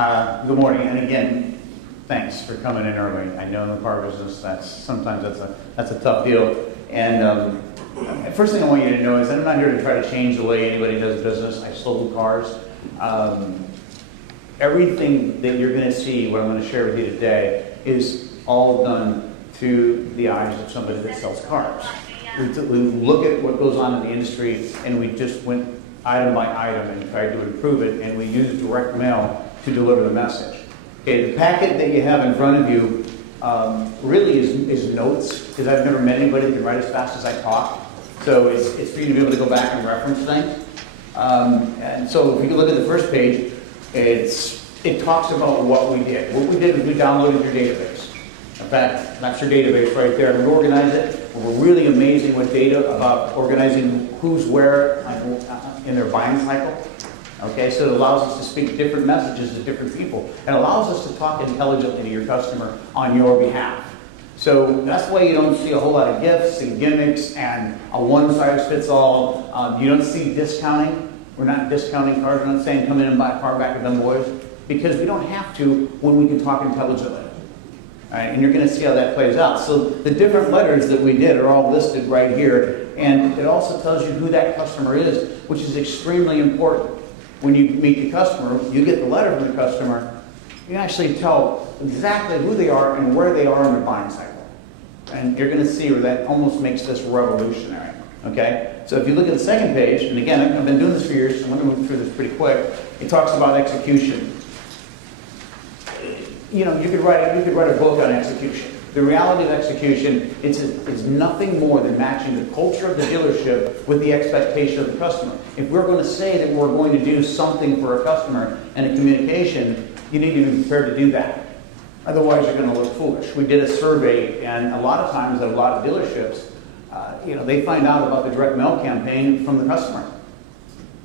Good morning, and again, thanks for coming in early. I know in the car business, sometimes that's a tough deal. And first thing I want you to know is I'm not here to try to change the way anybody does business. I sold cars. Everything that you're going to see, what I'm going to share with you today, is all done through the eyes of somebody that sells cars. We look at what goes on in the industry, and we just went item by item and tried to improve it, and we use direct mail to deliver the message. Okay, the packet that you have in front of you really is notes, because I've never met anybody that can write as fast as I talk. So it's for you to be able to go back and reference things. And so if you look at the first page, it talks about what we did. What we did is we downloaded your database. In fact, that's your database right there. We organize it. We're really amazing with data about organizing who's where in their buying cycle. Okay, so it allows us to speak different messages to different people. It allows us to talk intelligently to your customer on your behalf. So that's why you don't see a whole lot of gifts and gimmicks and a one-size-fits-all. You don't see discounting. We're not discounting cars. We're not saying come in and buy a car back at them boys, because we don't have to when we can talk intelligently. All right, and you're going to see how that plays out. So the different letters that we did are all listed right here, and it also tells you who that customer is, which is extremely important. When you meet the customer, you get the letter from the customer, you actually tell exactly who they are and where they are in their buying cycle. And you're going to see where that almost makes this revolutionary. Okay? So if you look at the second page, and again, I've been doing this for years, so I'm going to move through this pretty quick. It talks about execution. You know, you could write a book on execution. The reality of execution is nothing more than matching the culture of the dealership with the expectation of the customer. If we're going to say that we're going to do something for a customer and a communication, you need to be prepared to do that. Otherwise, you're going to look foolish. We did a survey, and a lot of times at a lot of dealerships, they find out about the direct mail campaign from the customer.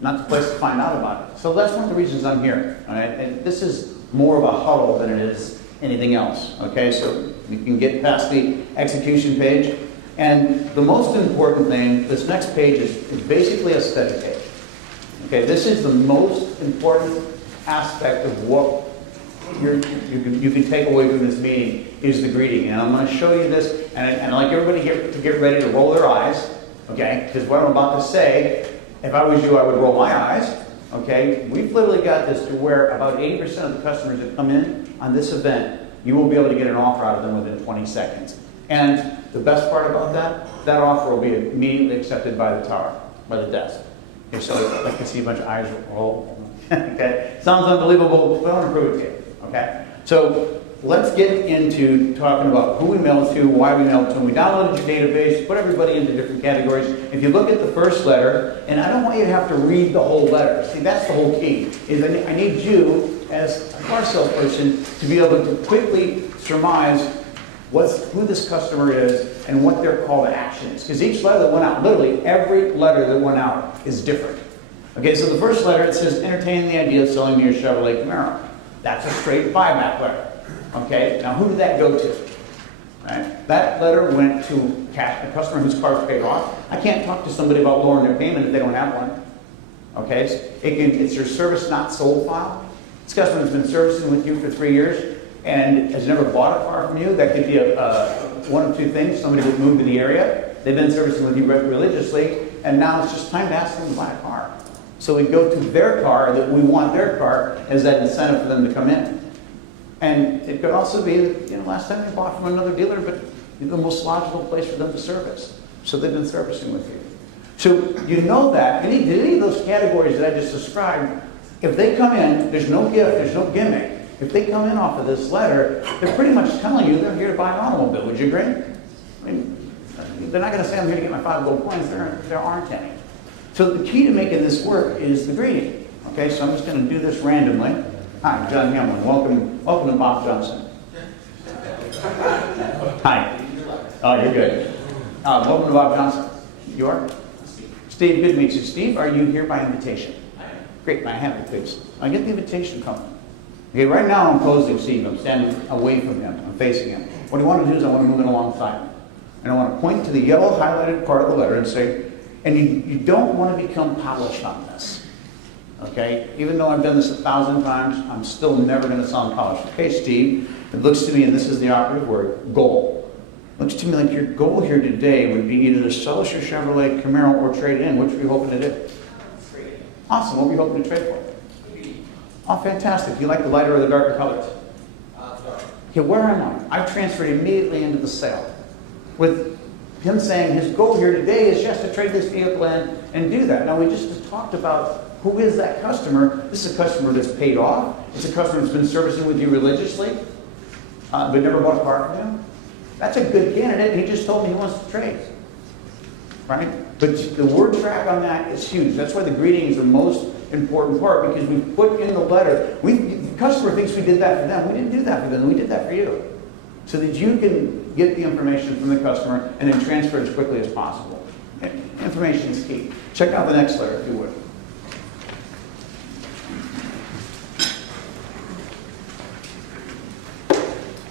Not the place to find out about it. So that's one of the reasons I'm here. All right? And this is more of a huddle than it is anything else. Okay, so we can get past the execution page. And the most important thing, this next page is basically a study page. Okay, this is the most important aspect of what you can take away from this meeting is the greeting. And I'm going to show you this, and I'd like everybody here to get ready to roll their eyes, okay? Because what I'm about to say, if I was you, I would roll my eyes. Okay, we've literally got this to where about 80% of the customers that come in on this event, you will be able to get an offer out of them within 20 seconds. And the best part about that offer will be immediately accepted by the tower, by the desk. Okay, so I'd like to see a bunch of eyes roll. Okay, sounds unbelievable, but I want to prove it to you. Okay, so let's get into talking about who we mail to, why we mail to them. We downloaded your database, put everybody into different categories. If you look at the first letter, and I don't want you to have to read the whole letter. See, that's the whole key, is I need you as a car salesperson to be able to quickly surmise who this customer is and what their call to action is. Because each letter that went out, literally every letter that went out is different. Okay, so the first letter, it says, entertaining the idea of selling me your Chevrolet Camaro. That's a straight buyback letter. Okay, now who did that go to? Right? That letter went to a customer whose car's paid off. I can't talk to somebody about lowering their payment if they don't have one. Okay, so it's your service not sold file. This customer has been servicing with you for 3 years and has never bought a car from you. That could be one of two things. Somebody would move to the area. They've been servicing with you religiously, and now it's just time to ask them to buy a car. So we go to their car, that we want their car as that incentive for them to come in. And it could also be that, last time they bought from another dealer, but the most logical place for them to service. So they've been servicing with you. So you know that. Any of those categories that I just described, if they come in, there's no gift, there's no gimmick. If they come in off of this letter, they're pretty much telling you they're here to buy an automobile. Would you agree? I mean, they're not going to say, I'm here to get my 5 gold coins. There aren't any. So the key to making this work is the greeting. Okay, so I'm just going to do this randomly. Hi, John Hamlin. Welcome to Bob Johnson. Hi. Oh, you're good. Welcome to Bob Johnson. You are? Steve, good to meet you. Steve, are you here by invitation? Great, may I have it, please? I get the invitation coming. Okay, right now I'm closing Steve. I'm standing away from him. I'm facing him. What I want to do is I want to move in alongside him. And I want to point to the yellow highlighted part of the letter and say, and you don't want to become polished on this. okay? Even though I've done this 1,000 times, I'm still never going to sound polished. Okay, Steve, it looks to me, and this is the operative word, goal. Looks to me like your goal here today would be either to sell us your Chevrolet Camaro or trade it in. Which are you hoping to do? Trade. Awesome. What are you hoping to trade for? Maybe. Oh, fantastic. Do you like the lighter or the darker colors? Dark. Okay, where am I? I've transferred immediately into the sale. With him saying his goal here today is just to trade this vehicle in and do that. Now, we just talked about who is that customer. This is a customer that's paid off. It's a customer that's been servicing with you religiously, but never bought a car from you. That's a good candidate, and he just told me he wants to trade. Right? But the word track on that is huge. That's why the greeting is the most important part, because we put in the letter. The customer thinks we did that for them. We didn't do that for them. We did that for you. So that you can get the information from the customer and then transfer it as quickly as possible. Information is key. Check out the next letter, if you would.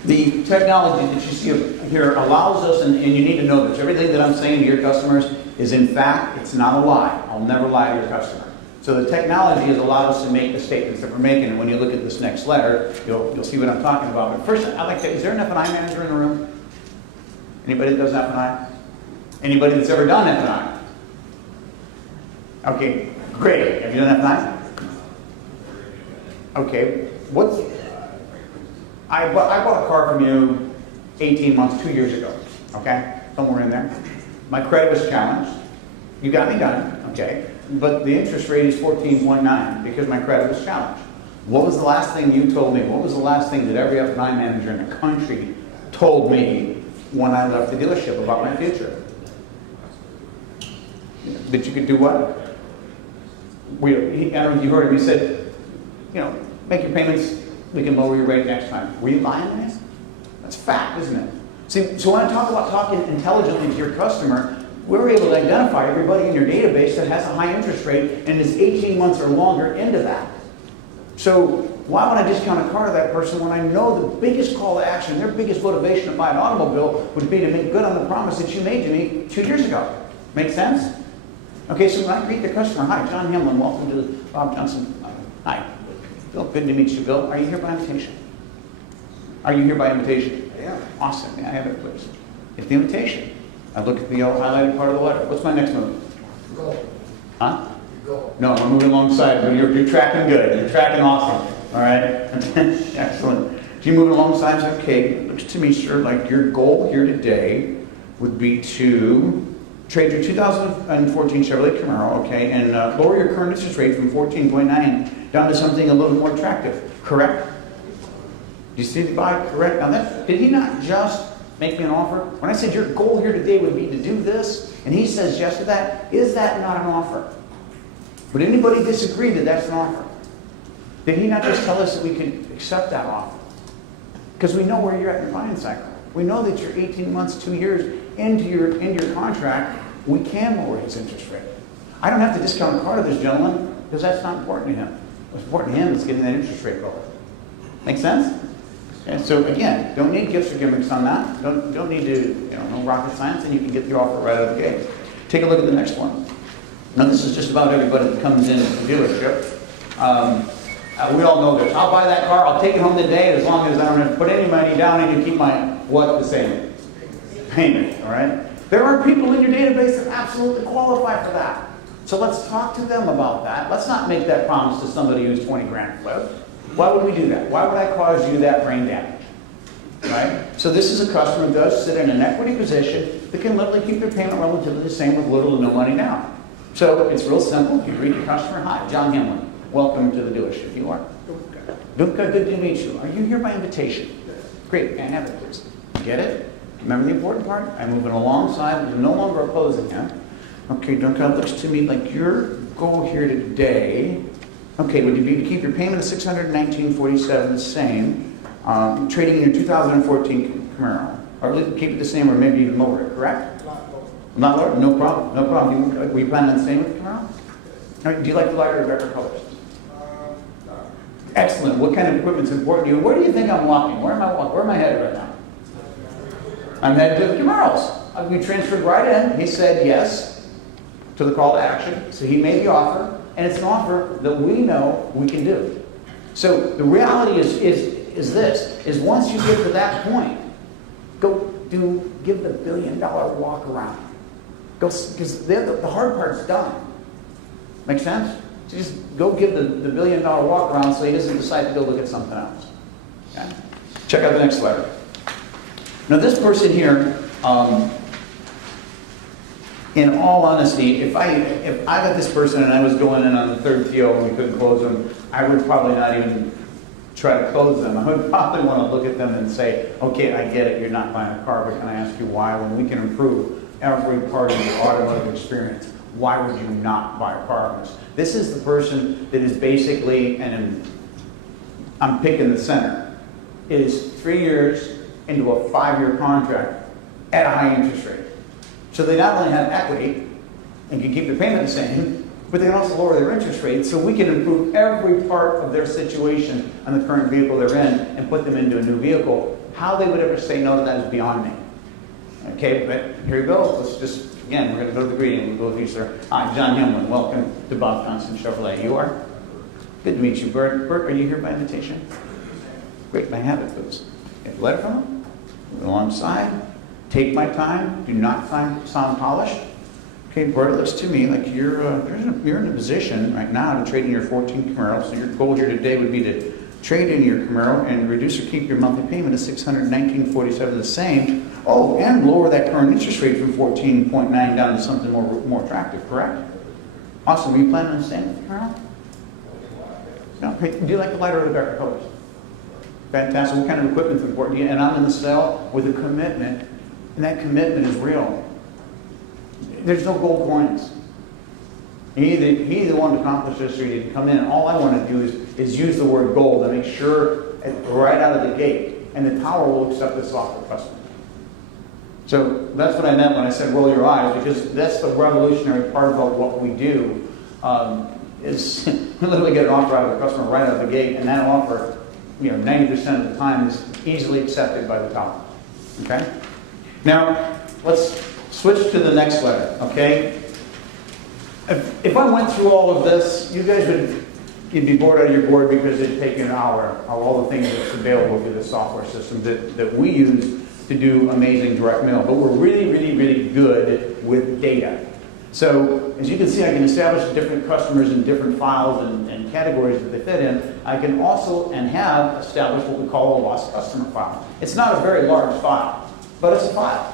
The technology that you see here allows us, and you need to know this, everything that I'm saying to your customers is in fact, it's not a lie. I'll never lie to your customer. So the technology has allowed us to make the statements that we're making, and when you look at this next letter, you'll see what I'm talking about. But first, I'd like to, is there an F&I manager in the room? Anybody that does F&I? Anybody that's ever done F&I? Okay, great. Have you done F&I? Okay, I bought a car from you 18 months, 2 years ago, okay? Somewhere in there. My credit was challenged. You got me done, okay? But the interest rate is 14.9 because my credit was challenged. What was the last thing you told me? What was the last thing that every F&I manager in the country told me when I left the dealership about my future? That you could do what? I don't know if you heard him. He said, make your payments. We can lower your rate next time. Were you lying to me? That's fact, isn't it? See, so when I talk about talking intelligently to your customer, we're able to identify everybody in your database that has a high interest rate and is 18 months or longer into that. So why would I discount a car to that person when I know the biggest call to action, their biggest motivation to buy an automobile would be to make good on the promise that you made to me 2 years ago? Make sense? Okay, so when I greet the customer, hi, John Hamlin, welcome to Bob Johnson. Hi, Bill, good to meet you, Bill. Are you here by invitation? Are you here by invitation? Yeah. Awesome, may I have it, please? It's the invitation. I look at the yellow highlighted part of the letter. What's my next move? Go. Huh? Go. No, I'm moving alongside, but you're tracking good. You're tracking awesome. All right? Excellent. If you're moving alongside, okay, it looks to me, sir, like your goal here today would be to trade your 2014 Chevrolet Camaro, okay, and lower your current interest rate from 14.9 down to something a little more attractive. Correct? Do you see the buy? Correct? Now, did he not just make me an offer? When I said your goal here today would be to do this, and he says yes to that, is that not an offer? Would anybody disagree that that's an offer? Did he not just tell us that we could accept that offer? Because we know where you're at in your buying cycle. We know that you're 18 months, 2 years into your contract. We can lower his interest rate. I don't have to discount a car to this gentleman because that's not important to him. What's important to him is getting that interest rate lower. Make sense? And so again, don't need gifts or gimmicks on that. Don't need to, no rocket science, and you can get the offer right out of the gate. Take a look at the next one. Now this is just about everybody that comes in at the dealership. We all know this. I'll buy that car, I'll take it home today as long as I don't have to put any money down and you keep my, what, the same? Payment, all right? There are people in your database that absolutely qualify for that. So let's talk to them about that. Let's not make that promise to somebody who's 20 grand flip. Why would we do that? Why would I cause you that brain damage? Right? So this is a customer who does sit in an equity position that can literally keep their payment relatively the same with little to no money down. So it's real simple. You greet your customer. Hi, John Hamlin. Welcome to the dealership. You are? Dunka, good to meet you. Are you here by invitation? Great. Can I have it, please? Get it? Remember the important part? I'm moving alongside. You're no longer opposing him. Okay, Dunka, it looks to me like your goal here today, okay, would be to keep your payment of $619.47 the same, trading in your 2014 Camaro, or at least keep it the same, or maybe even lower it, correct? Not lower? No problem. No problem. Were you planning on staying with the Camaro? Right, do you like the lighter or darker colors? Excellent. What kind of equipment's important to you? Where do you think I'm walking? Where am I walking? Where am I headed right now? I'm headed to the Camaros. We transferred right in. He said yes. to the call to action. So he made the offer, and it's an offer that we know we can do. So the reality is once you get to that point, give the $1 billion walk around. Because the hard part's done. Make sense? So just go give the $1 billion walk around so he doesn't decide to go look at something else. Okay? Check out the next letter. Now this person here, in all honesty, if I got this person and I was going in on the third TO and we couldn't close them, I would probably not even try to close them. I would probably want to look at them and say, okay, I get it, you're not buying a car, but can I ask you why? When we can improve every part of your automotive experience, why would you not buy a car from us? This is the person that is basically, and I'm picking the center, is 3 years into a 5-year contract at a high interest rate. So they not only have equity and can keep their payment the same, but they can also lower their interest rate so we can improve every part of their situation on the current vehicle they're in and put them into a new vehicle. How they would ever say no to that is beyond me. Okay, but here you go. Let's just, again, we're going to go to the greeting. We'll go with you, sir. Hi, John Himlin. Welcome to Bob Johnson Chevrolet. You are? Good to meet you, Bert. Bert, are you here by invitation? Great, may I have it, please? Get a letter from him. Alongside. Take my time. Do not sound polished. Okay, Bert, it looks to me like you're in a position right now to trade in your 14 Camaro. So your goal here today would be to trade in your Camaro and reduce or keep your monthly payment to $619.47 the same. Oh, and lower that current interest rate from 14.9 down to something more attractive, correct? Awesome. Are you planning on staying with the Camaro? No. Okay. Do you like the lighter or the darker colors? Fantastic. What kind of equipment's important to you? And I'm in the sale with a commitment, and that commitment is real. There's no gold coins. He either wanted to accomplish this or he didn't come in. All I want to do is use the word gold to make sure right out of the gate, and the tower will accept this offer for customer. So that's what I meant when I said roll your eyes, because that's the revolutionary part about what we do, is we literally get an offer out of the customer right out of the gate, and that offer, 90% of the time is easily accepted by the tower. Okay? Now, let's switch to the next letter, okay? If I went through all of this, you guys you'd be bored out of your board because it'd take you an hour of all the things that's available through the software system that we use to do amazing direct mail. But we're really, really, really good with data. So, as you can see, I can establish different customers in different files and categories that they fit in. I can also, and have, established what we call a lost customer file. It's not a very large file, but it's a file.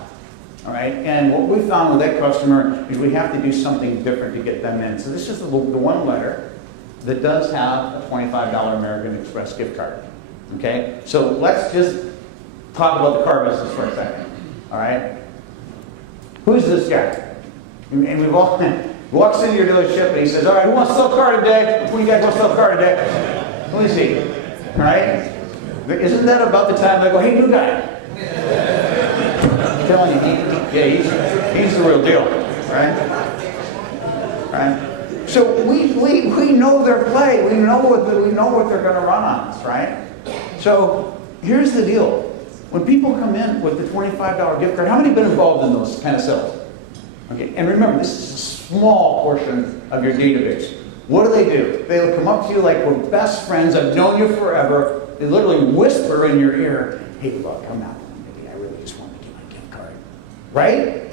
All right, and what we found with that customer is we have to do something different to get them in. So this is the one letter that does have a $25 American Express gift card. Okay, so let's just talk about the car business for a second. All right, who's this guy? And we've all walks into your dealership and he says, "All right, who wants to sell a car today? Who you guys want to sell a car today?" Let me see. All right, isn't that about the time I go, "Hey, new guy"? I'm telling you, he's the real deal, right? Right. So we know their play. We know what they're going to run on us, right? So here's the deal: when people come in with the $25 gift card, how many have been involved in those kind of sales? Okay, and remember, this is a small portion of your database. What do? They'll come up to you like we're best friends. I've known you forever. They literally whisper in your ear, "Hey, look, I'm not. I really just want to get my gift card." Right?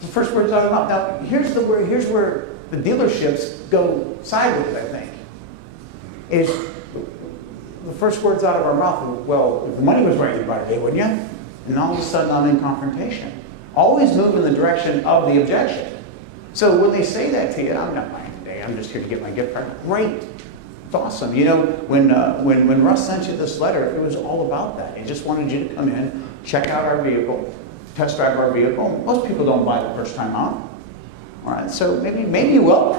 The first words out of mouth. Now, here's where the dealerships go sideways, I think. Is the first words out of our mouth, "Well, if the money was right, you'd buy it today, wouldn't you?" And all of a sudden, I'm in confrontation. Always move in the direction of the objection. So when they say that to you, "I'm not buying today, I'm just here to get my gift card." Great. It's awesome. When Russ sent you this letter, it was all about that. He just wanted you to come in, check out our vehicle, test drive our vehicle. Most people don't buy the first time out. All right, so maybe you will.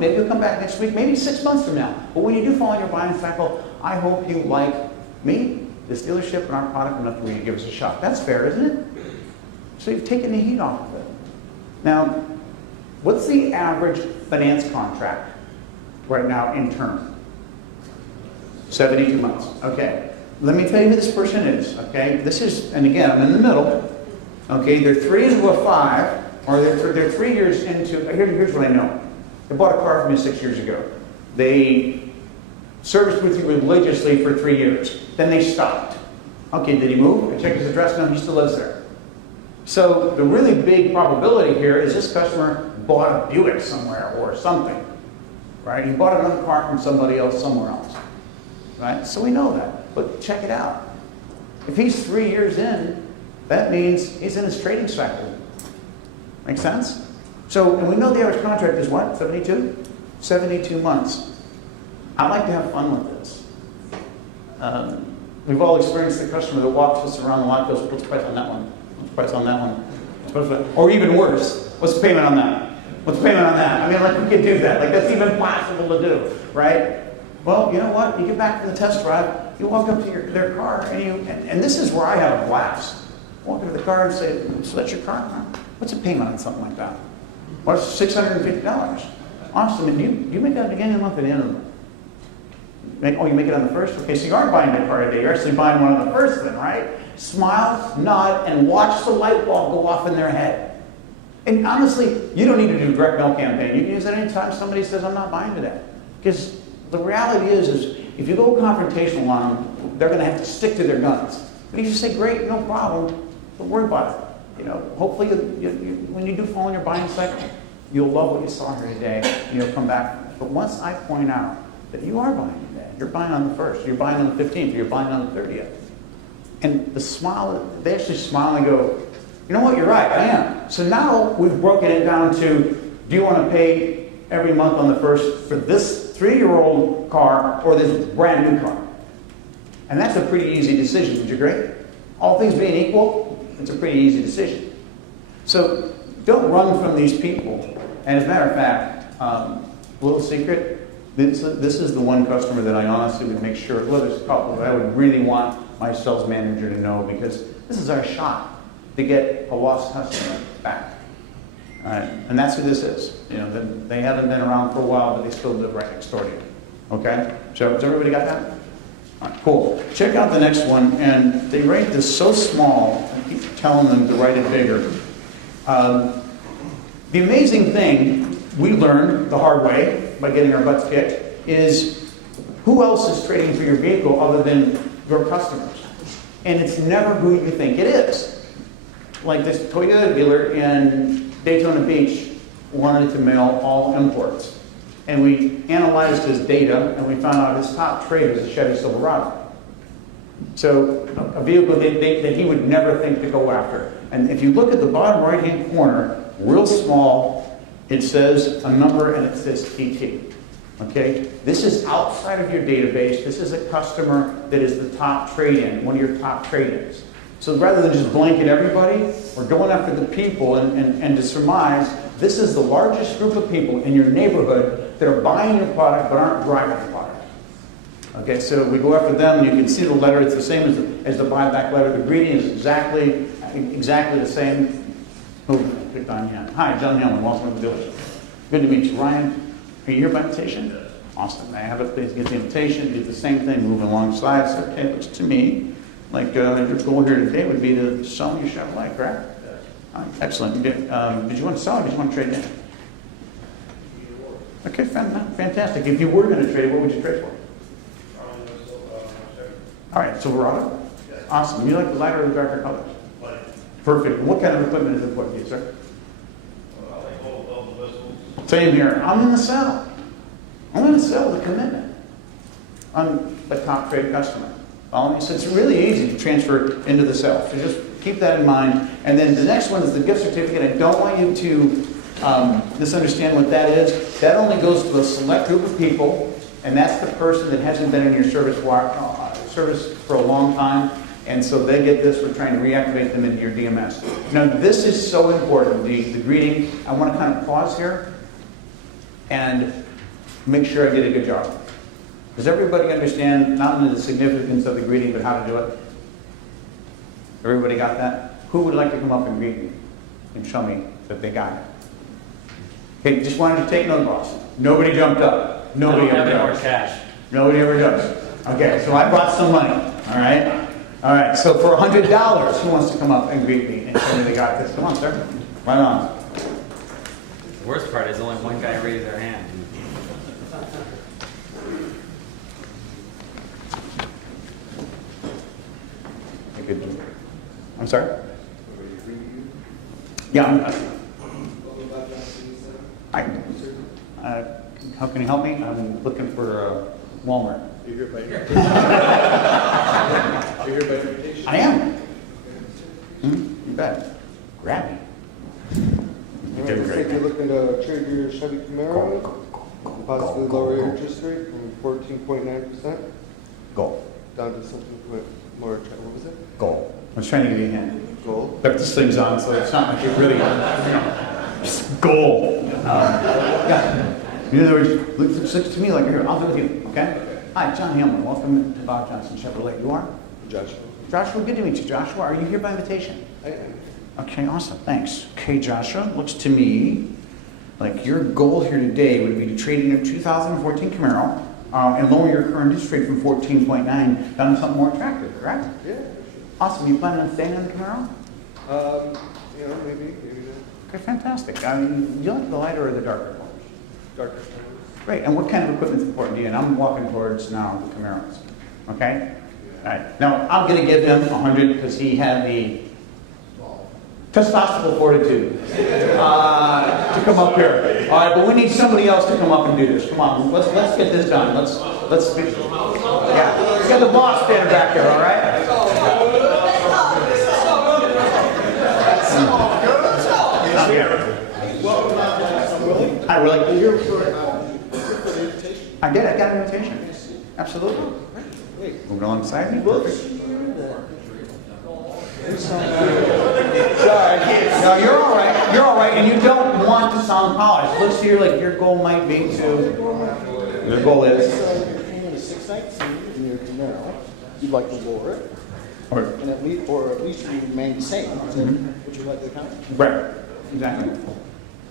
Maybe you'll come back next week, maybe 6 months from now. But when you do fall in your buying cycle, I hope you like me, this dealership, and our product enough for you to give us a shot. That's fair, isn't it? So you've taken the heat off of it. Now, what's the average finance contract right now in term? 72 months. Okay. Let me tell you who this person is. Okay. This is, and again, I'm in the middle. Okay. They're 3 into a 5. or they're 3 years into, here's what I know. They bought a car from you 6 years ago. They serviced with you religiously for 3 years. Then they stopped. Okay, did he move? I checked his address. No, he still lives there. So the really big probability here is this customer bought a Buick somewhere or something, right? He bought another car from somebody else somewhere else, right? So we know that, but check it out. If he's 3 years in, that means he's in his trading cycle. Make sense? So, and we know the average contract is what, 72? 72 months. I like to have fun with this. We've all experienced the customer that walks us around the lot and goes, what's the price on that one? What's the price on that one? Or even worse, what's the payment on that? What's the payment on that? I mean, like, we could do that. Like, that's even possible to do, right? Well, you know what? You get back to the test drive, you walk up to their car, and this is where I have a blast. Walk into the car and say, so that's your car? Huh? What's a payment on something like that? Well, it's $650. Awesome. And you make that at the beginning of the month or the end of the month? You make it on the first? Okay, so you aren't buying that car today. You're actually buying one on the first then, right? Smile, nod, and watch the light bulb go off in their head. And honestly, you don't need to do a direct mail campaign. You can use it anytime somebody says, I'm not buying today. Because the reality is if you go confrontational on them, they're going to have to stick to their guns. But if you say, great, no problem, don't worry about it. You know, hopefully when you do fall in your buying cycle, you'll love what you saw here today, and you'll come back. But once I point out that you are buying today, you're buying on the 1st, you're buying on the 15th, you're buying on the 30th. And the smile, they actually smile and go, you know what, you're right, I am. So now we've broken it down to, do you want to pay every month on the 1st for this 3-year-old car or this brand new car? And that's a pretty easy decision, would you agree? All things being equal, it's a pretty easy decision. So don't run from these people. And as a matter of fact, little secret, this is the one customer that I honestly would make sure, well, there's a couple that I would really want my sales manager to know, because this is our shot to get a lost customer back. All right, and that's who this is. You know, they haven't been around for a while, but they still live right next door to you. Okay? So has everybody got that? All right, cool. Check out the next one, and they rate this so small, I keep telling them to write it bigger. The amazing thing we learned the hard way by getting our butts kicked is who else is trading for your vehicle other than your customers? And it's never who you think it is. Like this Toyota dealer in Daytona Beach wanted to mail all imports. And we analyzed his data, and we found out his top trade was a Chevy Silverado. So a vehicle that he would never think to go after. And if you look at the bottom right-hand corner, real small, it says a number and it says TT. Okay? This is outside of your database. This is a customer that is the top trade-in, one of your top trade-ins. So rather than just blanket everybody, we're going after the people and to surmise, this is the largest group of people in your neighborhood that are buying your product but aren't driving the product. Okay, so we go after them, and you can see the letter, it's the same as the buyback letter. The greeting is exactly the same. Oh, picked on hand. Hi, John Hillman, welcome to the village. Good to meet you. Ryan, are you here by invitation? Awesome. May I have it, please? Get the invitation, do the same thing, moving alongside. So, okay, it looks to me like your goal here today would be to sell your Chevrolet, correct? Excellent. Did you want to sell or did you want to trade in? Okay, fantastic. If you were going to trade, what would you trade for? All right, Silverado? Yes. Awesome. You like the lighter or the darker colors? Light. Perfect. What kind of equipment is important to you, sir? I like all the whistles. Same here. I'm going to sell. I'm going to sell the commitment. I'm a top trade customer. Follow me? So it's really easy to transfer into the sale. So just keep that in mind. And then the next one is the gift certificate. I don't want you to misunderstand what that is. That only goes to a select group of people, and that's the person that hasn't been in your service for a long time, and so they get this. We're trying to reactivate them into your DMS. Now, this is so important, the greeting. I want to kind of pause here and make sure I did a good job. Does everybody understand not only the significance of the greeting, but how to do it? Everybody got that? Who would like to come up and greet me and show me that they got it? Okay, just wanted to take note, boss. Nobody jumped up. Nobody ever does. cash. Nobody ever does. Okay, so I brought some money. All right? All right, so for $100, who wants to come up and greet me and show me they got this? Come on, sir. Right on. The worst part is only one guy raised their hand. I'm sorry? Yeah, how can you help me? I'm looking for Walmart. You're here by You're here by invitation. I am. You bet. Grab me. All right, looks like you're looking to trade your Chevy Camaro, and possibly lower your interest rate from 14.9% Goal. down to something more attractive. What was it? Goal. I was trying to give you a hint. Gold? But this thing's on, so it's not like it really, just goal. Yeah. In other words, looks to me like here, I'll do it with you, okay? Hi, John Hamlin. Welcome to Bob Johnson Chevrolet. You are? Joshua. Joshua, good to meet you. Joshua, are you here by invitation? I am. Okay, awesome, thanks. Okay, Joshua, looks to me like your goal here today would be to trade in your 2014 Camaro and lower your current interest rate from 14.9 down to something more attractive, correct? Yeah. Awesome, you plan on staying on the Camaro? Maybe Okay, fantastic. I mean, do you like the lighter or the darker colors? darker. Great, and what kind of equipment's important to you? And I'm walking towards now the Camaros, okay? All right, now I'm gonna give him 100 because he had the testosterone fortitude to come up here. All right, but we need somebody else to come up and do this. Come on, let's get this done. Let's yeah. We got the boss standing back there. All right. Hi, Willie. I did. I got an invitation. Absolutely. Moving alongside me. Perfect. No, you're all right. You're all right, and you don't want to sound polished. Looks here like your goal might be to. Your goal is. You're paying a 619 in your Camaro. You'd like to lower it, Or, and at least you remain the same. Is that what you like to account? right. Exactly.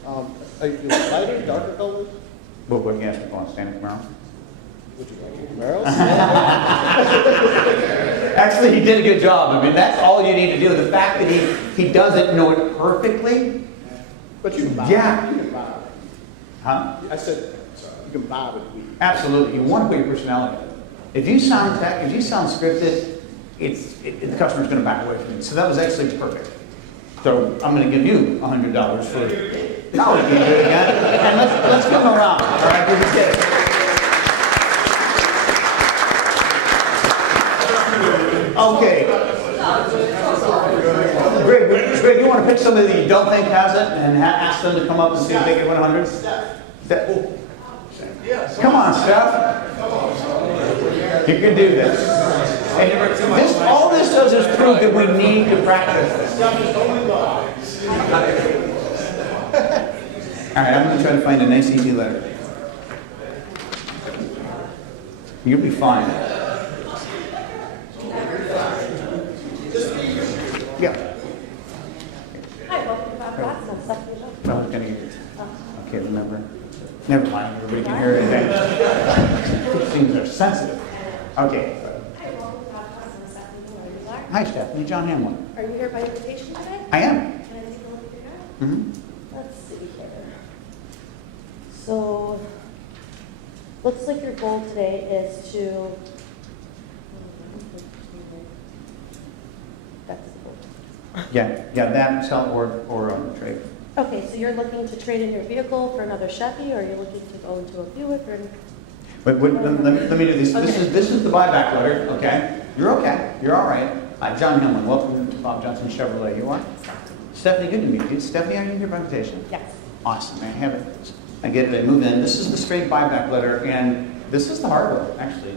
Are you lighter, darker colors? What do you ask me for? Standing tomorrow? Would you like your Camaros? Actually, he did a good job. I mean, that's all you need to do. The fact that he doesn't know it perfectly. But you can bob. Yeah. You can bob. Huh? I said you can bob it. Absolutely. You want to put your personality. If you sound tech, if you sound scripted, the customer's going to back away from you. So that was actually perfect. So I'm going to give you $100 for. Now we can do it again. And let's give him a round. All right, we just did it. Okay. Greg, you want to pick somebody that you don't think has it and ask them to come up and see if they get 100? Come on, Steph. You can do this. And all this does is prove that we need to practice this. All right, I'm going to try to find a nice, easy letter. You'll be fine. Yeah. Hi, welcome to Bob Johnson. Stephanie Jones. No, I'm going to get it. Okay, remember. Never mind, everybody can hear it. Things are sensitive. Okay. Hi, welcome to Bob Johnson. Stephanie Jones. Hi, Stephanie. John Hamlin. Are you here by invitation today? I am. Can I take a look at your car? Mm-hmm. Let's see here. So, looks like your goal today is to. That's the goal. Yeah, that, sell, or trade. Okay, so you're looking to trade in your vehicle for another Chevy, or are you looking to go into a Buick, or? But let me do this. Okay. This is the buyback letter, okay? You're okay. You're all right. John Hamlin, welcome to Bob Johnson Chevrolet. You are? Stephanie, good to meet you. Stephanie, are you here by invitation? Yes. Awesome. I have it. I get it. I move in. This is the straight buyback letter, and this is the hard one, actually,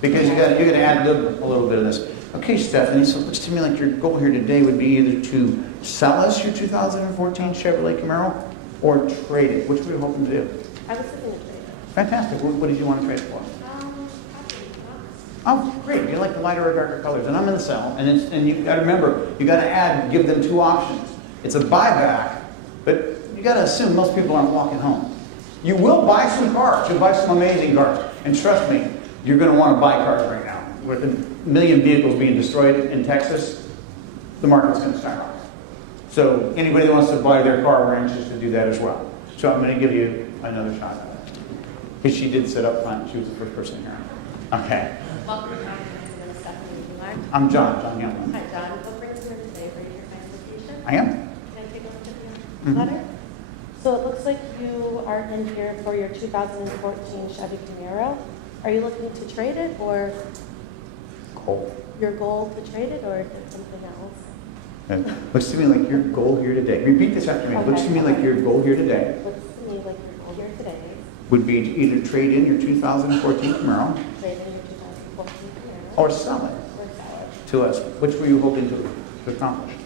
because you're gonna add a little bit of this. Okay, Stephanie. So it looks to me like your goal here today would be either to sell us your 2014 Chevrolet Camaro or trade it. Which were you hoping to do? I was looking to trade it. Fantastic. What did you want to trade it for? Oh, great. You like the lighter or darker colors. And I'm in the cell. And you got to remember, you got to give them two options. It's a buyback, but you got to assume most people aren't walking home. You will buy some cars. You'll buy some amazing cars. And trust me, you're going to want to buy cars right now. With a million vehicles being destroyed in Texas, the market's going to skyrocket. So anybody that wants to buy their car, we're anxious to do that as well. So I'm going to give you another shot at it. Because she did sit up front. She was the first person here. Okay. Welcome to Conference. I'm going to Stephanie Kumar. I'm John Youngman. Hi, John. What brings you here today for your application? I am. Can I take a look at the letter? So it looks like you are in here for your 2014 Chevy Camaro. Are you looking to trade it, or Cool. your goal to trade it, or is it something else? And looks to me like your goal here today. Repeat this after me. Looks to me like your goal here today Looks to me like your goal here today would be to either trade in your 2014 Camaro is trade in your 2014 Camaro or sell it or sell it. to us. Which were you hoping to accomplish?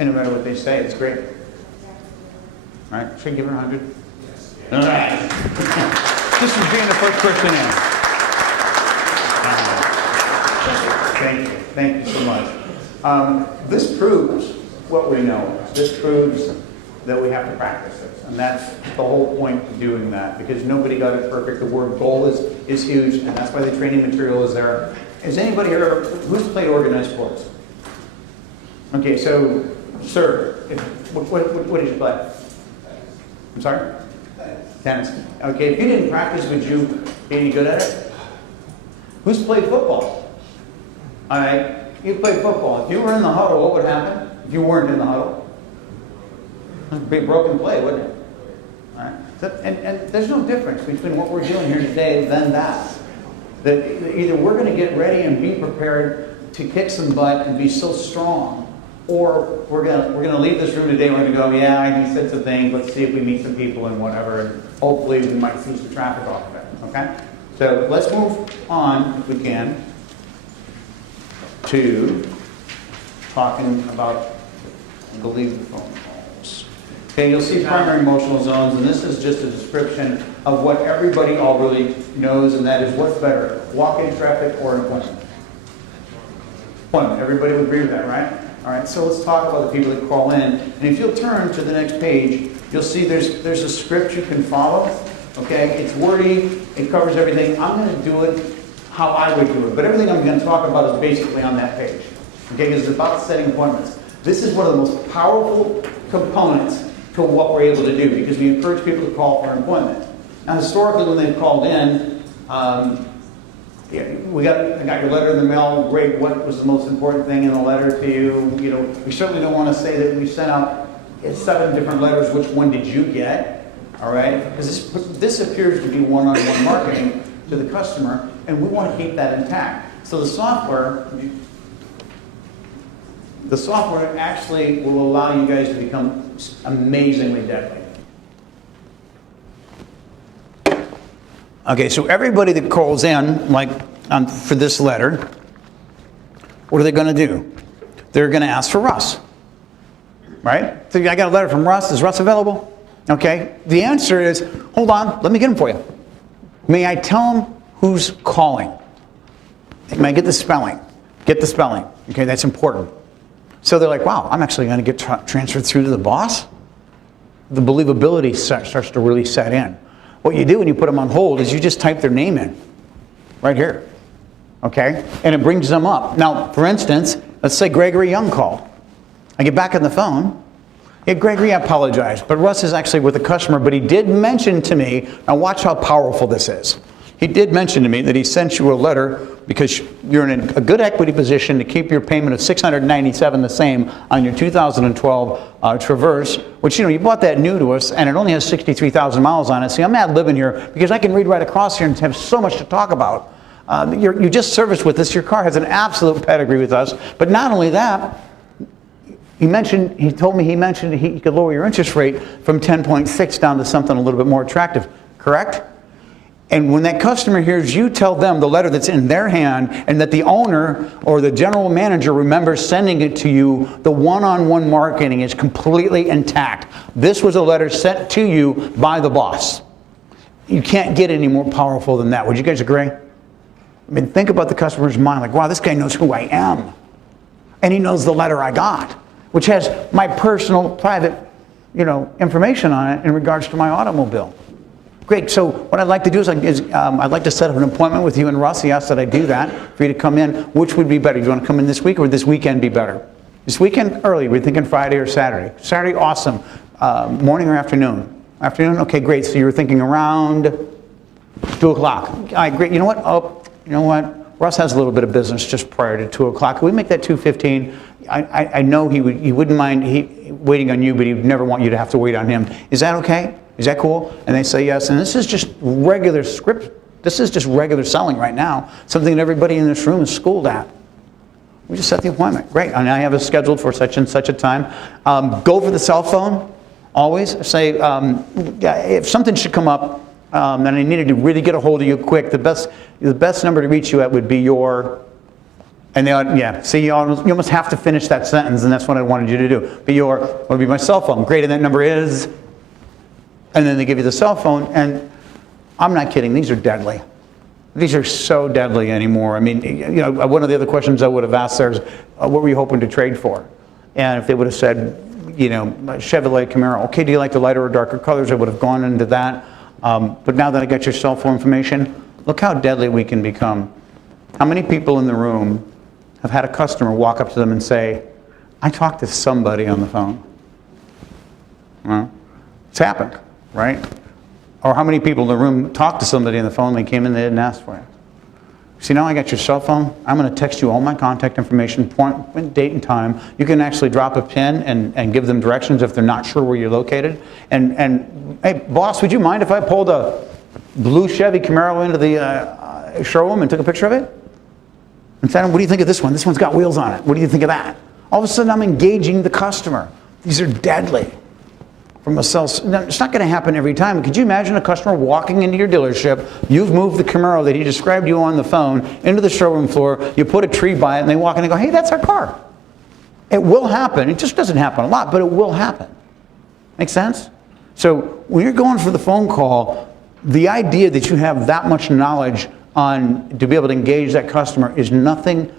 And no matter what they say, it's great. All right, should I give her 100? Yes. All right. This is being the first person in. Thank you so much. This proves what we know. This proves that we have to practice this. And that's the whole point of doing that, because nobody got it perfect. The word goal is huge, and that's why the training material is there. Has anybody here, who's played organized sports? Okay, so, sir, what did you play? I'm sorry? Tennis. Okay, if you didn't practice, would you be any good at it? Who's played football? All right, you played football. If you were in the huddle, what would happen if you weren't in the huddle? It'd be a broken play, wouldn't it? All right. And there's no difference between what we're doing here today than that. That either we're going to get ready and be prepared to kick some butt and be so strong, or we're gonna leave this room today and we're gonna go, yeah, he said some things, let's see if we meet some people and whatever, and hopefully we might see some traffic off of it, okay? So let's move on, if we can, to talking about, I believe, the phone calls. Okay, you'll see primary emotional zones, and this is just a description of what everybody already knows, and that is what's better, walk-in traffic or an appointment? Appointment, everybody would agree with that, right? All right, so let's talk about the people that call in. And if you'll turn to the next page, you'll see there's a script you can follow. Okay, it's wordy, it covers everything. I'm going to do it how I would do it, but everything I'm going to talk about is basically on that page. Okay, because it's about setting appointments. This is one of the most powerful components to what we're able to do, because we encourage people to call for an appointment. Now, historically, when they've called in, yeah, I got your letter in the mail. Great. What was the most important thing in the letter to you? You know, we certainly don't want to say that we sent out 7 different letters. Which one did you get? All right, because this appears to be one-on-one marketing to the customer, and we want to keep that intact. So the software actually will allow you guys to become amazingly deadly. Okay, so everybody that calls in, like for this letter, what are they going to do? They're going to ask for Russ, right? So I got a letter from Russ. Is Russ available? Okay. The answer is, hold on, let me get him for you. May I tell him who's calling? May I get the spelling? Get the spelling. Okay, that's important. So they're like, wow, I'm actually going to get transferred through to the boss? The believability starts to really set in. What you do when you put them on hold is you just type their name in, right here, okay? And it brings them up. Now, for instance, let's say Gregory Young called. I get back on the phone. Yeah, Gregory, I apologize, but Russ is actually with a customer, but he did mention to me, now watch how powerful this is. He did mention to me that he sent you a letter because you're in a good equity position to keep your payment of $697 the same on your 2012 Traverse, which, you bought that new to us, and it only has 63,000 miles on it. See, I'm ad-libbing here because I can read right across here and have so much to talk about. You just serviced with us. Your car has an absolute pedigree with us. But not only that, he told me he could lower your interest rate from 10.6 down to something a little bit more attractive, correct? And when that customer hears you tell them the letter that's in their hand and that the owner or the general manager remembers sending it to you, the one-on-one marketing is completely intact. This was a letter sent to you by the boss. You can't get any more powerful than that. Would you guys agree? I mean, think about the customer's mind. Like, wow, this guy knows who I am. And he knows the letter I got, which has my personal, private, information on it in regards to my automobile. Great. So what I'd like to do is I'd like to set up an appointment with you and Russ. He asked that I do that for you to come in. Which would be better? Do you want to come in this week or would this weekend be better? This weekend early. We're thinking Friday or Saturday. Saturday, awesome. Morning or afternoon? Afternoon? Okay, great. So you were thinking around 2 o'clock. All right, great. You know what? Oh, you know what? Russ has a little bit of business just prior to 2 o'clock. Can we make that 2:15? I know he wouldn't mind waiting on you, but he'd never want you to have to wait on him. Is that okay? Is that cool? And they say yes. And this is just regular script. This is just regular selling right now. Something that everybody in this room is schooled at. We just set the appointment. Great. And I have it scheduled for such and such a time. Go for the cell phone. Always say, if something should come up and I needed to really get a hold of you quick, the best number to reach you at would be your, and see, you almost have to finish that sentence, and that's what I wanted you to do. Would be my cell phone. Great, and that number is, and then they give you the cell phone, and I'm not kidding, these are deadly. These are so deadly anymore. I mean, one of the other questions I would have asked there is, what were you hoping to trade for? And if they would have said, Chevrolet Camaro, okay, do you like the lighter or darker colors? I would have gone into that. But now that I got your cell phone information, look how deadly we can become. How many people in the room have had a customer walk up to them and say, I talked to somebody on the phone? Well, it's happened, right? Or how many people in the room talked to somebody on the phone, they came in, they didn't ask for it? See, now I got your cell phone, I'm going to text you all my contact information, point, date, and time. You can actually drop a pin and give them directions if they're not sure where you're located. And hey, boss, would you mind if I pulled a blue Chevy Camaro into the showroom and took a picture of it? And said, what do you think of this one? This one's got wheels on it. What do you think of that? All of a sudden, I'm engaging the customer. These are deadly. From a sales, it's not going to happen every time. Could you imagine a customer walking into your dealership, you've moved the Camaro that he described you on the phone into the showroom floor, you put a tree by it, and they walk in and go, hey, that's our car. It will happen. It just doesn't happen a lot, but it will happen. Make sense? So when you're going for the phone call, the idea that you have that much knowledge to be able to engage that customer is nothing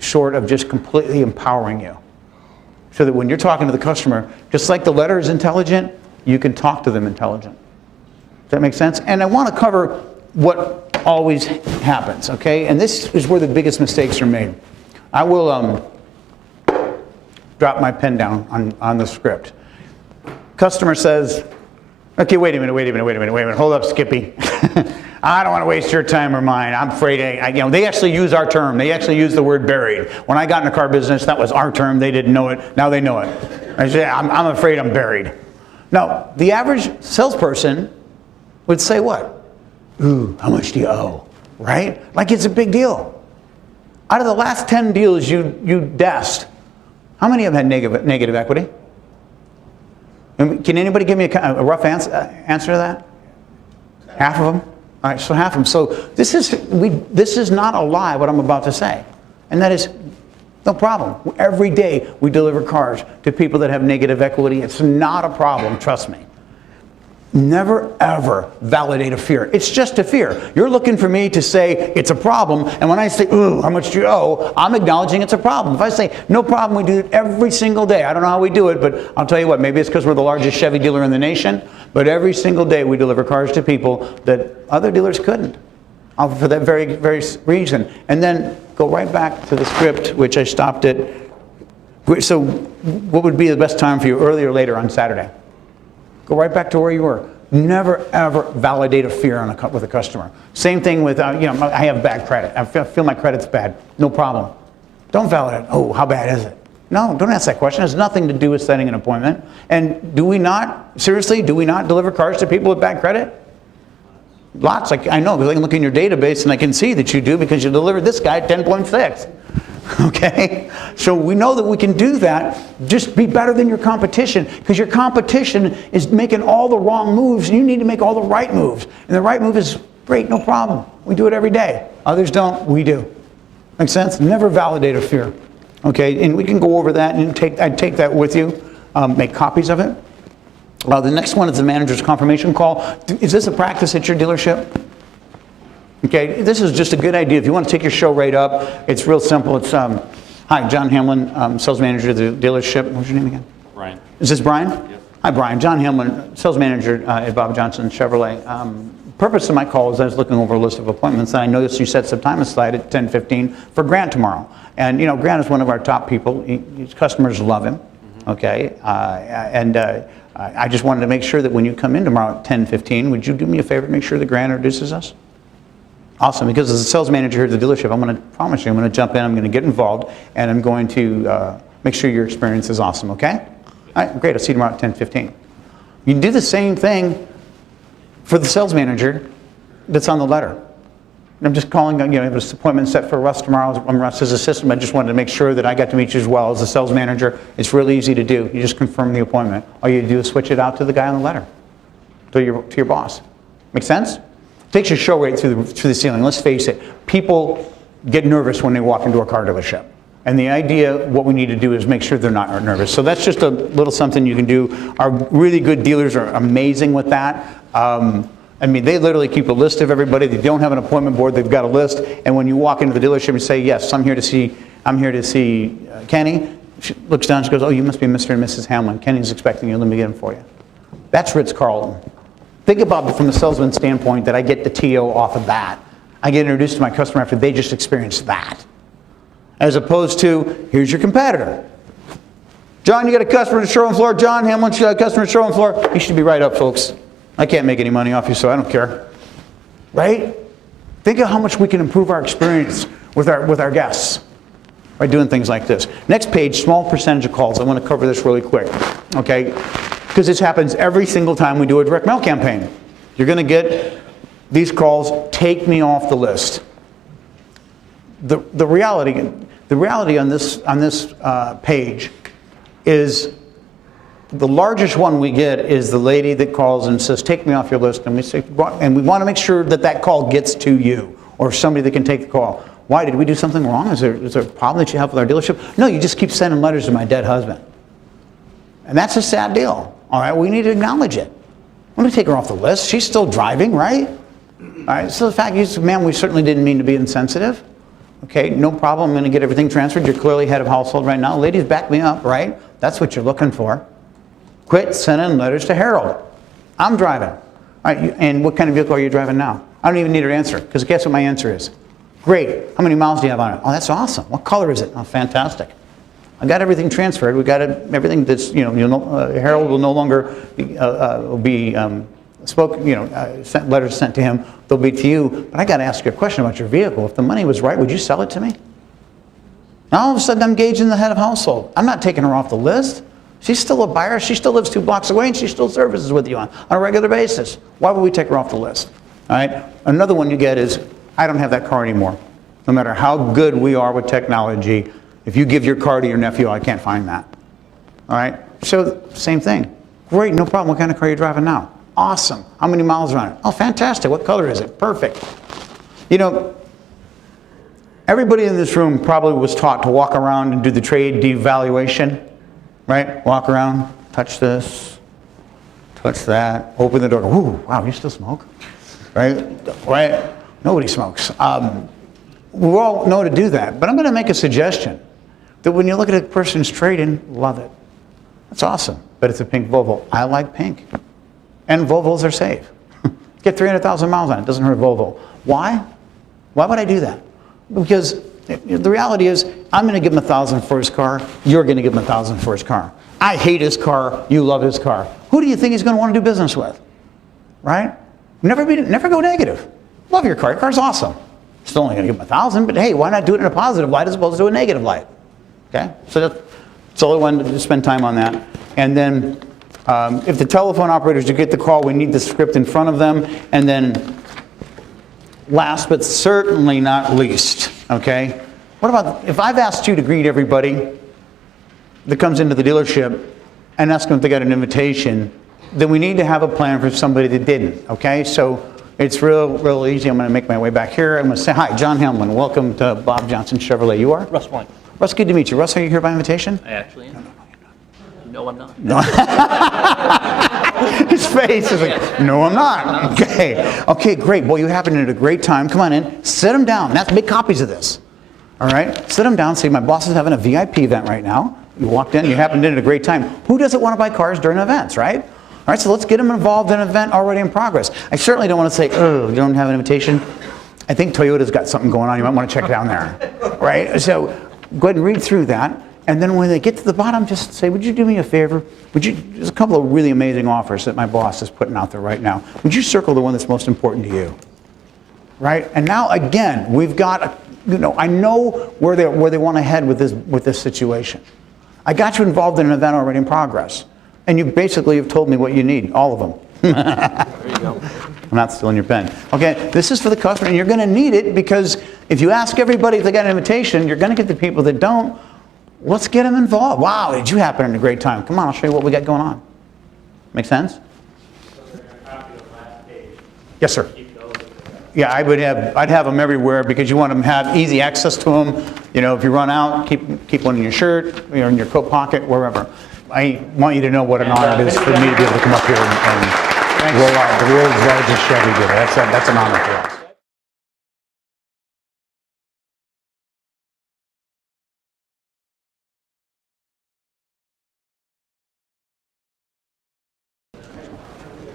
short of just completely empowering you. So that when you're talking to the customer, just like the letter is intelligent, you can talk to them intelligent. Does that make sense? And I want to cover what always happens, okay? And this is where the biggest mistakes are made. I will drop my pen down on the script. Customer says, okay, wait a minute, hold up, Skippy. I don't want to waste your time or mine. I'm afraid, they actually use our term. They actually use the word buried. When I got in the car business, that was our term. They didn't know it. Now they know it. I say, I'm afraid I'm buried. Now, the average salesperson would say what? Ooh, how much do you owe? Right? Like it's a big deal. Out of the last 10 deals you desk, how many of them had negative equity? Can anybody give me a rough answer to that? Half of them? All right, so half of them. So this is not a lie, what I'm about to say. And that is no problem. Every day we deliver cars to people that have negative equity. It's not a problem, trust me. Never, ever validate a fear. It's just a fear. You're looking for me to say it's a problem, and when I say, ooh, how much do you owe, I'm acknowledging it's a problem. If I say, no problem, we do it every single day. I don't know how we do it, but I'll tell you what, maybe it's because we're the largest Chevy dealer in the nation, but every single day we deliver cars to people that other dealers couldn't, for that very, very reason. And then go right back to the script, which I stopped at. So what would be the best time for you, early or later on Saturday? Go right back to where you were. Never, ever validate a fear with a customer. Same thing with, I have bad credit. I feel my credit's bad. No problem. Don't validate, oh, how bad is it? No, don't ask that question. It has nothing to do with setting an appointment. And do we not deliver cars to people with bad credit? Lots, I know, because I can look in your database and I can see that you do because you delivered this guy at 10.6. Okay? So we know that we can do that. Just be better than your competition, because your competition is making all the wrong moves and you need to make all the right moves. And the right move is great, no problem. We do it every day. Others don't, we do. Make sense? Never validate a fear. Okay? And we can go over that and I'd take that with you. Make copies of it. The next one is the manager's confirmation call. Is this a practice at your dealership? Okay, this is just a good idea. If you want to take your show rate up, it's real simple. It's, hi, John Hamlin, sales manager of the dealership. What's your name again? Brian. Is this Brian? Yep. Hi, Brian. John Hamlin, sales manager at Bob Johnson Chevrolet. Purpose of my call is I was looking over a list of appointments, and I noticed you set some time aside at 10:15 for Grant tomorrow. And, Grant is one of our top people. His customers love him. Okay, I just wanted to make sure that when you come in tomorrow at 10:15, would you do me a favor, make sure that Grant introduces us? Awesome, because as a sales manager here at the dealership, I'm going to promise you, I'm going to jump in, I'm going to get involved, and I'm going to make sure your experience is awesome, okay? All right, great, I'll see you tomorrow at 10:15. You can do the same thing for the sales manager that's on the letter. I'm just calling, I have this appointment set for Russ tomorrow. I'm Russ's assistant. I just wanted to make sure that I got to meet you as well as the sales manager. It's really easy to do. You just confirm the appointment. All you do is switch it out to the guy on the letter, to your boss. Make sense? Takes your show rate through the ceiling. Let's face it, people get nervous when they walk into a car dealership. And the idea, what we need to do is make sure they're not nervous. So that's just a little something you can do. Our really good dealers are amazing with that. They literally keep a list of everybody. They don't have an appointment board. They've got a list. And when you walk into the dealership and say, yes, I'm here to see Kenny, she looks down, she goes, oh, you must be Mr. and Mrs. Hamlin. Kenny's expecting you. Let me get him for you. That's Ritz-Carlton. Think about it from the salesman standpoint that I get the TO off of that. I get introduced to my customer after they just experienced that. As opposed to, here's your competitor. John, you got a customer at the showroom floor. John Hamlin, you got a customer at the showroom floor. You should be right up, folks. I can't make any money off you, so I don't care. Right? Think of how much we can improve our experience with our guests by doing things like this. Next page, small percentage of calls. I want to cover this really quick, okay? Because this happens every single time we do a direct mail campaign. You're going to get these calls, take me off the list. The reality on this page is the largest one we get is the lady that calls and says, take me off your list. And we want to make sure that call gets to you or somebody that can take the call. Why? Did we do something wrong? Is there a problem that you have with our dealership? No, you just keep sending letters to my dead husband. And that's a sad deal. All right, we need to acknowledge it. I'm going to take her off the list. She's still driving, right? All right, so the fact is, ma'am, we certainly didn't mean to be insensitive. Okay, no problem. I'm going to get everything transferred. You're clearly head of household right now. Ladies, back me up, right? That's what you're looking for. Quit sending letters to Harold. I'm driving. All right, and what kind of vehicle are you driving now? I don't even need an answer, because guess what my answer is? Great. How many miles do you have on it? Oh, that's awesome. What color is it? Oh, fantastic. I got everything transferred. We got everything that's, Harold will no longer sent letters sent to him. They'll be to you. But I got to ask you a question about your vehicle. If the money was right, would you sell it to me? Now all of a sudden I'm gauging the head of household. I'm not taking her off the list. She's still a buyer. She still lives 2 blocks away, and she still services with you on a regular basis. Why would we take her off the list? All right. Another one you get is, I don't have that car anymore. No matter how good we are with technology, if you give your car to your nephew, I can't find that. All right? So, same thing. Great, no problem. What kind of car are you driving now? Awesome. How many miles are on it? Oh, fantastic. What color is it? Perfect. Everybody in this room probably was taught to walk around and do the trade devaluation, right? Walk around, touch this, touch that, open the door. Ooh, wow, you still smoke? Right? Right? Nobody smokes. We all know to do that, but I'm going to make a suggestion. That when you look at a person's trading, love it. That's awesome, but it's a pink Volvo. I like pink. And Volvos are safe. Get 300,000 miles on it, doesn't hurt Volvo. Why? Why would I do that? Because the reality is, I'm going to give him $1,000 for his car, you're going to give him $1,000 for his car. I hate his car, you love his car. Who do you think he's going to want to do business with? Right? Never go negative. Love your car's awesome. Still only going to give him $1,000, but hey, why not do it in a positive light as opposed to a negative light? Okay, so that's all I wanted to spend time on that. And then if the telephone operators do get the call, we need the script in front of them. And then last but certainly not least, okay, what about if I've asked you to greet everybody that comes into the dealership and ask them if they got an invitation, then we need to have a plan for somebody that didn't, okay? So it's real easy. I'm going to make my way back here. I'm going to say, hi, John Hamlin. Welcome to Bob Johnson Chevrolet. You are? Russ White. Russ, good to meet you. Russ, are you here by invitation? I actually am. No, I'm not. No. His face is like, no, I'm not. Okay. Okay, great. Well, you happened at a great time. Come on in. Sit them down. That's make copies of this. All right? Sit them down. Say, my boss is having a VIP event right now. You walked in. You happened in at a great time. Who doesn't want to buy cars during events, right? All right, so let's get them involved in an event already in progress. I certainly don't want to say, oh, you don't have an invitation. I think Toyota's got something going on. You might want to check down there. Right? So go ahead and read through that. And then when they get to the bottom, just say, would you do me a favor? There's a couple of really amazing offers that my boss is putting out there right now. Would you circle the one that's most important to you? Right? And now again, we've got, I know where they want to head with this situation. I got you involved in an event already in progress. And you basically have told me what you need, all of them. There you go. I'm not stealing your pen. Okay, this is for the customer, and you're going to need it because if you ask everybody if they got an invitation, you're going to get the people that don't. Let's get them involved. Wow, did you happen in a great time? Come on, I'll show you what we got going on. Make sense? Yes, sir. Yeah, I'd have them everywhere because you want them to have easy access to them. If you run out, keep one in your shirt, in your coat pocket, wherever. I want you to know what an honor it is for me to be able to come up here and roll out the world's largest Chevy dealer. That's an honor for us.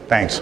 Thanks.